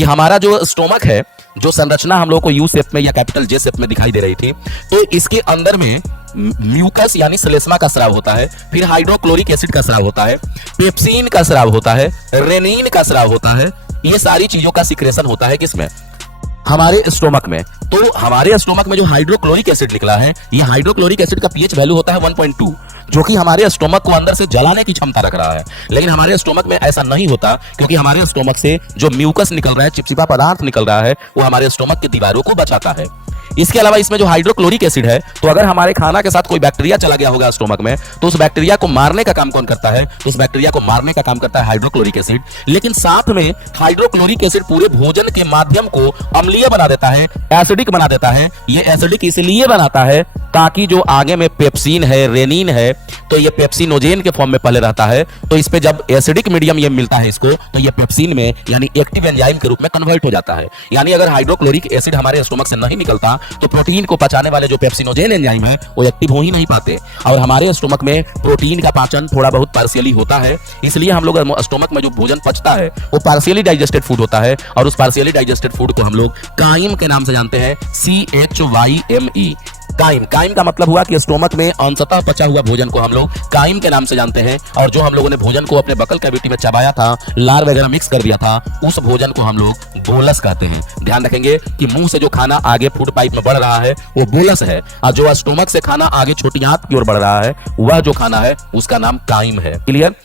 कि हमारा जो स्टोमक है, जो संरचना हम लोग को यू शेप में या कैपिटल जे शेप में दिखाई दे रही थी, तो इसके अंदर में म्यूकस यानी श्लेष्मा का स्राव होता है, फिर हाइड्रोक्लोरिक एसिड का स्राव होता है, पेप्सिन का स्राव होता है, रेनिन का स्राव होता है। ये सारी चीजों का सिक्रेशन होता है किसमें? हमारे स्टोमक में। तो हमारे स्टोमक में जो हाइड्रोक्लोरिक एसिड निकला है, ये हाइड्रोक्लोरिक एसिड का पीएच वैल्यू होता है 1.2, जो कि हमारे स्टोमक को अंदर से जलाने की क्षमता रख रहा है। लेकिन हमारे स्टोमक में ऐसा नहीं होता, क्योंकि हमारे स्टोमक से जो म्यूकस निकल रहा है, चिपचिपा पदार्थ निकल रहा है, वो हमारे स्टोमक की दीवारों को बचाता है। इसके अलावा इसमें जो हाइड्रोक्लोरिक एसिड है, तो अगर हमारे खाना के साथ कोई बैक्टीरिया चला गया होगा स्टोमक में, तो उस बैक्टीरिया को मारने का काम कौन करता है? तो उस बैक्टीरिया को मारने का काम करता है हाइड्रोक्लोरिक एसिड। लेकिन साथ में हाइड्रोक्लोरिक एसिड पूरे भोजन के माध्यम को अम्लीय बना देता है, एसिडिक बना देता है। ये एसिडिक इसलिए बनाता है ताकि जो आगे में पेप्सिन है, रेनिन है, तो ये पेप्सिनोजेन के फॉर्म में पहले रहता है। तो इस पे जब एसिडिक मीडियम ये मिलता है इसको, तो ये पेप्सिन में यानी एक्टिव एंजाइम के रूप में कन्वर्ट हो जाता है। यानी अगर हाइड्रोक्लोरिक एसिड हमारे स्टोमक से नहीं निकलता, तो प्रोटीन को पचाने वाले जो पेप्सिनोजेन एंजाइम है, वो एक्टिव हो ही नहीं पाते। और हमारे स्टोमक में प्रोटीन का पाचन थोड़ा बहुत पार्शियली होता है, इसलिए हम लोग स्टोमक में जो भोजन पचता है वो पार्शियली डाइजेस्टेड फूड होता है। और उस पार्शियली डाइजेस्टेड फूड को हम लोग काइम के नाम से जानते हैं, CHYME। काइम, काइम का मतलब हुआ कि स्टोमक में अंशतः पचा हुआ भोजन को हम लोग काइम के नाम से जानते हैं। और जो हम लोगों ने भोजन को अपने बकल कैविटी में चबाया था, लार वगैरह मिक्स कर दिया था, उस भोजन को हम लोग बोलस कहते हैं। ध्यान रखेंगे कि मुंह से जो खाना आगे फूड पाइप में बढ़ रहा है वो बोलस है, और जो स्टोमक से खाना आगे छोटी आंत की ओर बढ़ रहा है, वह जो खाना है उसका नाम काइम है। क्लियर?